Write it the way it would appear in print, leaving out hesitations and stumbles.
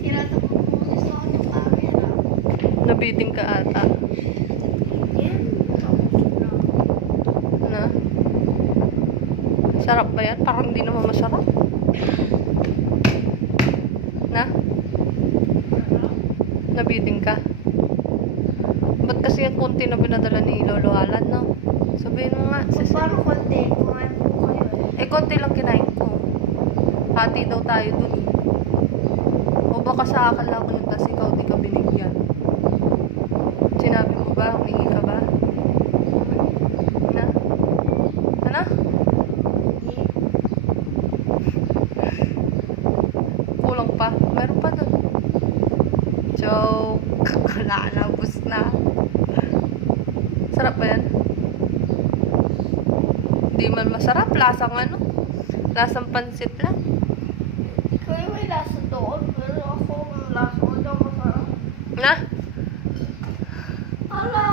Tinatakot mo kasi sa akin yung camera. Nabiting ka ata. Yan. Tapos na. Na? Sarap ba yan? Parang hindi naman masarap. Na? Nabiting ka? Ba't kasi yung konti na pinadala ni Lolo Alan, no? Sabihin mo nga. So, paano konti? Kumain po kayo eh. Konti lang kinain ko. Hati daw tayo dun eh. O baka sa akin lang yun, tas ikaw di ka binigyan. Sinabi mo ba? Humingi ka ba? Na? Ano? Kulang pa. Meron pa dun. Joke. Wala na. Bus na. Sarap ba yan? Hindi man masarap. Lasang ano? Lasang pansit lang. Ikaw yung may lasa doon, pero ako ang lasa ko daw masarap. Na? Ala!